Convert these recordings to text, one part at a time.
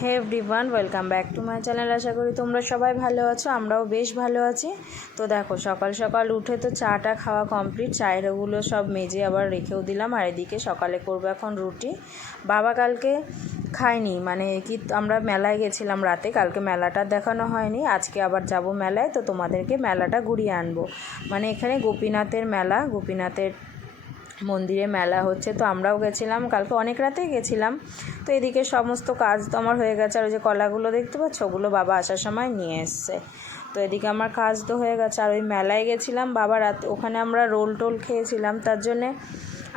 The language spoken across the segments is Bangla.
Hey everyone, welcome back to my channel. আশা করি তোমরা সবাই ভালো আছো, আমরাও বেশ ভালো আছি। তো দেখো, সকাল সকাল উঠে তো চাটা খাওয়া কমপ্লিট, চায়ের ওগুলো সব মেজে আবার রেখেও দিলাম। আর এদিকে সকালে করবো এখন রুটি। বাবা কালকে খায়নি, মানে কি আমরা মেলায় গেছিলাম রাতে, কালকে মেলাটা দেখানো হয়নি, আজকে আবার যাব মেলায়, তো তোমাদেরকে মেলাটা ঘুরিয়ে আনবো। মানে এখানে গোপীনাথের মেলা, গোপীনাথের মন্দিরে মেলা হচ্ছে, তো আমরাও গেছিলাম কালকে অনেক রাতেই গেছিলাম। তো এদিকে সমস্ত কাজ তো আমার হয়ে গেছে, আর ওই যে কলাগুলো দেখতে পাচ্ছ, ওগুলো বাবা আসার সময় নিয়ে এসছে। তো এদিকে আমার কাজ তো হয়ে গেছে। আর ওই মেলায় গেছিলাম বাবা রাতে, ওখানে আমরা রোল টোল খেয়েছিলাম, তার জন্যে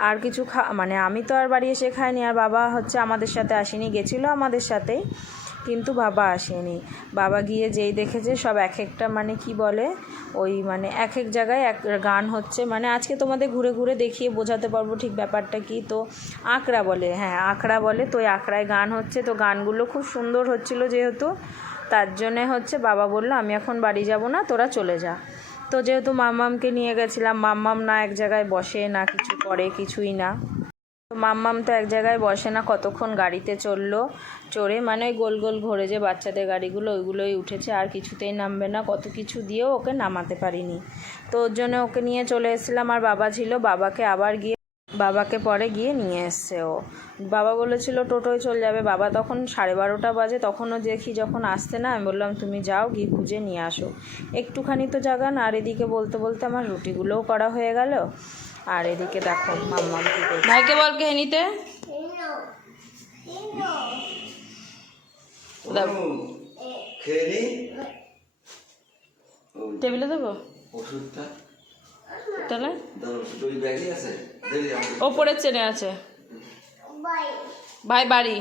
আর কিছু মানে আমি তো আর বাড়ি এসে খাইনি, আর বাবা হচ্ছে আমাদের সাথে আসেনি, গেছিলো আমাদের সাথেই, কিন্তু বাবা আসেনি। বাবা গিয়ে যেই দেখেছে সব এক একটা, মানে কি বলে, ওই মানে এক এক জায়গায় এক গান হচ্ছে, মানে আজকে তোমাদের ঘুরে ঘুরে দেখিয়ে বোঝাতে পারবো ঠিক ব্যাপারটা কি। তো আঁকড়া বলে, হ্যাঁ আঁকড়া বলে, তো ওই আঁকড়ায় গান হচ্ছে, তো গানগুলো খুব সুন্দর হচ্ছিলো যেহেতু, তার জন্যে হচ্ছে বাবা বললো আমি এখন বাড়ি যাব না, তোরা চলে যা। তো যেহেতু মাম্মামকে নিয়ে গেছিলাম, মাম্মাম না এক জায়গায় বসে, না কিছু করে, কিছুই না। তো মাম্মাম তো এক জায়গায় বসে না, কতক্ষণ গাড়িতে চড়ে, মানে ওই গোল গোল ঘোরে যে বাচ্চাদের গাড়িগুলো, ওইগুলোই উঠেছে, আর কিছুতেই নামবে না, কত কিছু দিয়েও ওকে নামাতে পারিনি। তো ওর জন্য ওকে নিয়ে চলে এসেছিলাম। আর বাবা ছিল, বাবাকে পরে গিয়ে নিয়ে এসছে ও। বাবা বলেছিল টোটোয় চলে যাবে, বাবা তখন 12:30 বাজে, তখনও দেখি যখন আসছে না, আমি বললাম তুমি যাও গিয়ে খুঁজে নিয়ে আসো, একটুখানি তো জায়গা না। আর এদিকে বলতে বলতে আমার রুটিগুলোও করা হয়ে গেল। আর এদিকে দেখো মাম্মাম কি করছে, ভাইকে বল কে নিতে টেবিলে দেবো ওষুধটা, তাহলে ওপরের চেনে আছে ভাই বাড়ি।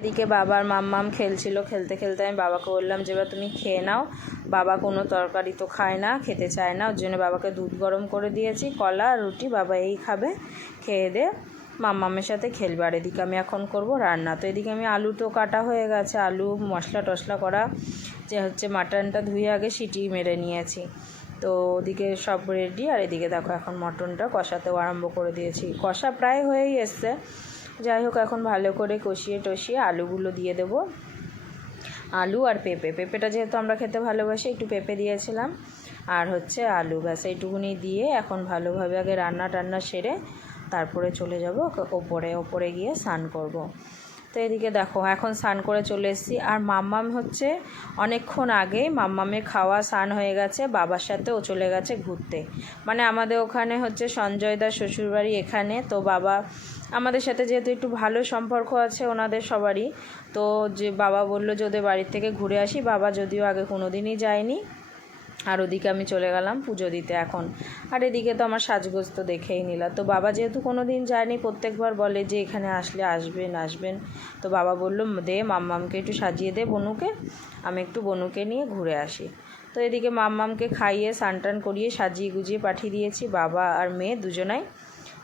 এদিকে বাবার মাম্মাম খেলছিল, খেলতে খেলতে আমি বাবাকে বললাম যে এবার তুমি খেয়ে নাও। বাবা কোনো তরকারি তো খায় না, খেতে চায় না, ওর জন্য বাবাকে দুধ গরম করে দিয়েছি, কলা আর রুটি, বাবা এই খাবে, খেয়ে দে মাম্মামের সাথে খেলবে। আর এদিকে আমি এখন করব রান্না। তো এদিকে আমি আলু তো কাটা হয়ে গেছে, আলু মশলা টশলা করা, যে হচ্ছে মাটনটা ধুয়ে আগে সিটি মেরে নিয়েছি, তো ওদিকে সব রেডি। আর এদিকে দেখো এখন মটনটা কষাতেও আরম্ভ করে দিয়েছি, কষা প্রায় হয়েই এসছে। যাই হোক, এখন ভালো করে কষিয়ে টষিয়ে আলুগুলো দিয়ে দেবো, আলু আর পেঁপেটা যেহেতু আমরা খেতে ভালোবাসি, একটু পেঁপে দিয়েছিলাম, আর হচ্ছে আলু, ব্যাস এইটুকুনি দিয়ে এখন ভালোভাবে আগে রান্না টান্না সেরে তারপরে চলে যাব ওপরে গিয়ে স্নান করব। তো এদিকে দেখো এখন স্নান করে চলে এসেছি। আর মাম্মাম হচ্ছে অনেকক্ষণ আগে মাম্মামের খাওয়া স্নান হয়ে গেছে, বাবার সাথে ও চলে গেছে ঘুরতে। মানে আমাদের ওখানে হচ্ছে সঞ্জয়দার শ্বশুরবাড়ি এখানে, তো বাবা আমাদের সাথে যেহেতু একটু ভালো সম্পর্ক আছে ওনাদের সবারই, তো যে বাবা বললো যে ওদের বাড়ির থেকে ঘুরে আসি, বাবা যদিও আগে কোনো দিনই যায়নি। আর ওদিকে আমি চলে গেলাম পুজো দিতে এখন। আর এদিকে তো আমার সাজগোজ তো দেখেই নিলাম। তো বাবা যেহেতু কোনো দিন যায়নি, প্রত্যেকবার বলে যে এখানে আসলে আসবেন, তো বাবা বললো দে মাম্মামকে একটু সাজিয়ে দে বনুকে, আমি একটু বনুকে নিয়ে ঘুরে আসি। তো এদিকে মাম্মামকে খাইয়ে স্নান করিয়ে সাজিয়ে গুজিয়ে পাঠিয়ে দিয়েছি, বাবা আর মেয়ে দুজনাই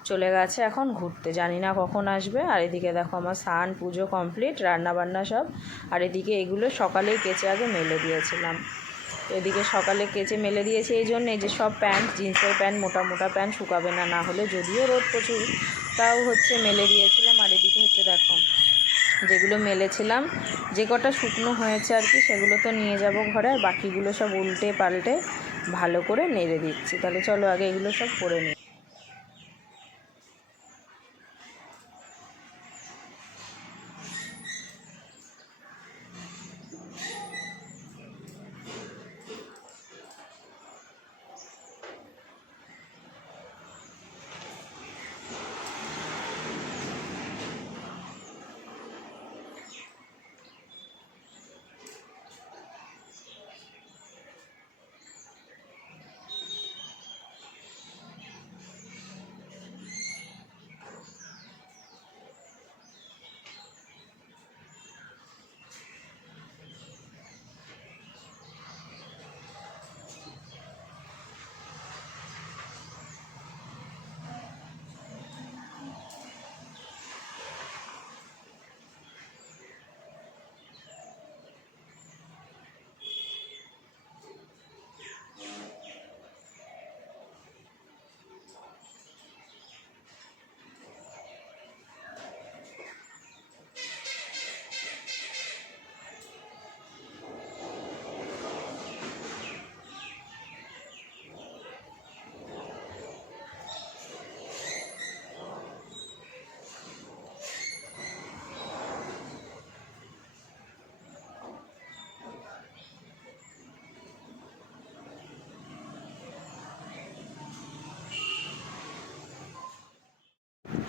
চলে গেছে এখন ঘুরতে, জানি না কখন আসবে। আর এদিকে দেখো আমার স্নান পুজো কমপ্লিট, রান্নাবান্না সব। আর এদিকে এগুলো সকালেই কেচে আগে মেলে দিয়েছিলাম। তো এদিকে সকালে কেচে মেলে দিয়েছি এই জন্য, যে সব প্যান্ট, জিন্সের প্যান্ট, মোটা মোটা প্যান্ট শুকাবে না, না হলে যদিও রোদ প্রচুর, তাও হচ্ছে মেলে দিয়েছিলাম। আর এদিকে হচ্ছে দেখো যেগুলো মেলেছিলাম, যে কটা শুকনো হয়েছে আর কি, সেগুলো তো নিয়ে যাব ঘরে, আর বাকিগুলো সব উল্টে পাল্টে ভালো করে নেড়ে দিচ্ছি। তাহলে চলো আগে এগুলো সব করে নিই।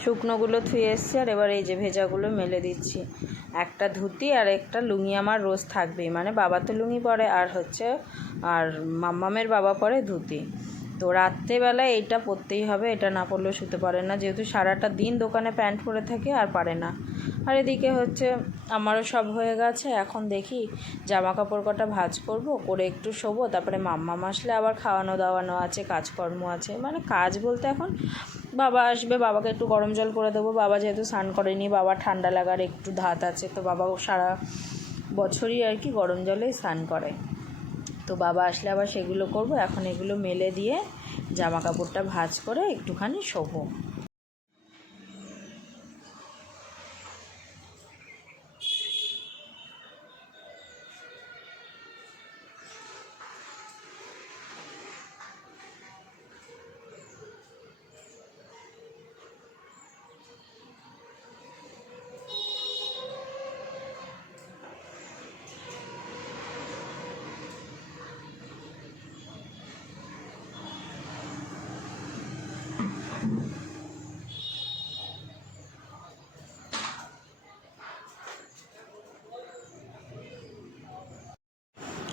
শুকনোগুলো ধুয়ে এসছি আর এবার এই যে ভেজাগুলো মেলে দিচ্ছি। একটা ধুতি আর একটা লুঙ্গি আমার রোজ থাকবেই, মানে বাবা তো লুঙ্গি পরে আর মাম্মামের বাবা পরে ধুতি। তো রাত্রেবেলায় এইটা পরতেই হবে, এটা না পরলেও শুতে পারে না, যেহেতু সারাটা দিন দোকানে প্যান্ট পরে থাকে আর পারে না। আর এদিকে হচ্ছে আমারও সব হয়ে গেছে, এখন দেখি জামা কাপড় কটা ভাঁজ করব, করে একটু শোবো, তারপরে মাম্মাম আসলে আবার খাওয়ানো দাওয়ানো আছে, কাজকর্ম আছে, মানে কাজ বলতে এখন বাবা আসবে, বাবাকে একটু গরম জল করে দেবো। বাবা যেহেতু স্নান করেনি, বাবা ঠান্ডা লাগার একটু ধাত আছে, তো বাবা সারা বছরই আর কি গরম জলেই স্নান করে। তো বাবা আসলে আবার সেগুলো করব। এখন এগুলো মেলে দিয়ে জামা কাপড়টা ভাঁজ করে একটুখানি শোবো।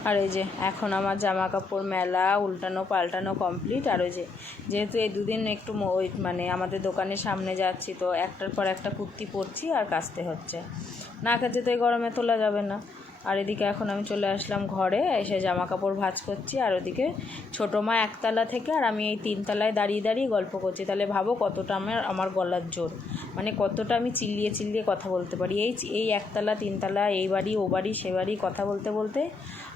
আর এই যে এখন আমার জামা কাপড় মেলা, উল্টানো পাল্টানো কমপ্লিট। আর ওই যেহেতু এই দুদিন একটু মানে আমাদের দোকানের সামনে যাচ্ছি, তো একটার পর একটা কুর্তি পরছি আর কাচতে হচ্ছে, না কাচে তো এই গরমে তোলা যাবে না। আর এদিকে এখন আমি চলে আসলাম ঘরে, এসে জামা কাপড় ভাঁজ করছি। আর ওদিকে ছোটো মা একতলা থেকে আর আমি এই তিনতলায় দাঁড়িয়ে দাঁড়িয়ে গল্প করছি। তাহলে ভাবো কতটা আমার গলার জোর, মানে কতটা আমি চিল্লিয়ে চিল্লিয়ে কথা বলতে পারি। এই একতলা তিনতলা, এই বাড়ি ও বাড়ি সে বাড়ি কথা বলতে বলতে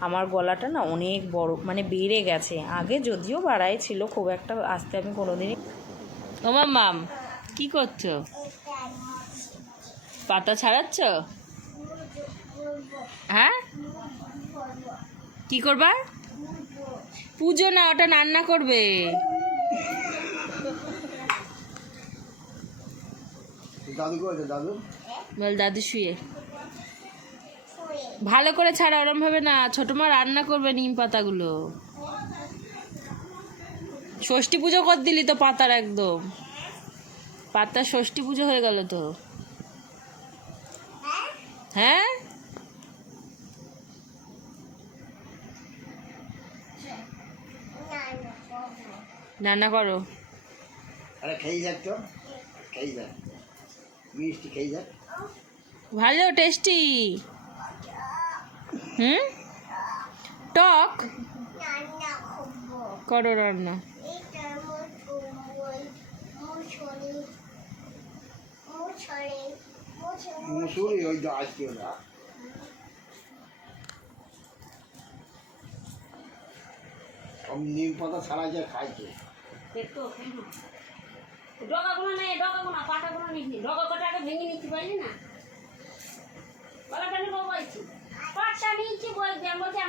আমার গলাটা না অনেক বড়, মানে বেড়ে গেছে। আগে যদিও বাড়াই ছিল, খুব একটা আসতে আমি কোনোদিনই। ও মাম কি করছো? পাতা ছাড়াচ্ছ? হ্যাঁ, কি করবা? পুজো না, ওটা রান্না করবে। দাদু করেছে, দাদু বল দাদু শুয়ে ভালো করে ছাড়া, ওরম ভাবে না। ছোট মা রান্না করবে নিম পাতাগুলো। ষষ্ঠী পুজো কর দিলি তো পাতার, একদম পাতার ষষ্ঠী পুজো হয়ে গেল তো। হ্যাঁ, রান্না করো। আরে খেয়ে যাক, তো খেয়ে যাক, মিষ্টি খেয়ে যাক। ভালো টেস্টি। টক করো রান্না। মুসুরি ওই তো আজকে ওরা সব নিম পাতা ছাড়া যা খাইছে। ডগাগুলো নেই, ডগাগুলো পাটাগুলো নিচ্ছি, ডগা কটাকে ভেঙে নিচ্ছি, পাইলি না? গলাটা নিয়ে পাইছি, পাটটা নিচ্ছি, বলছি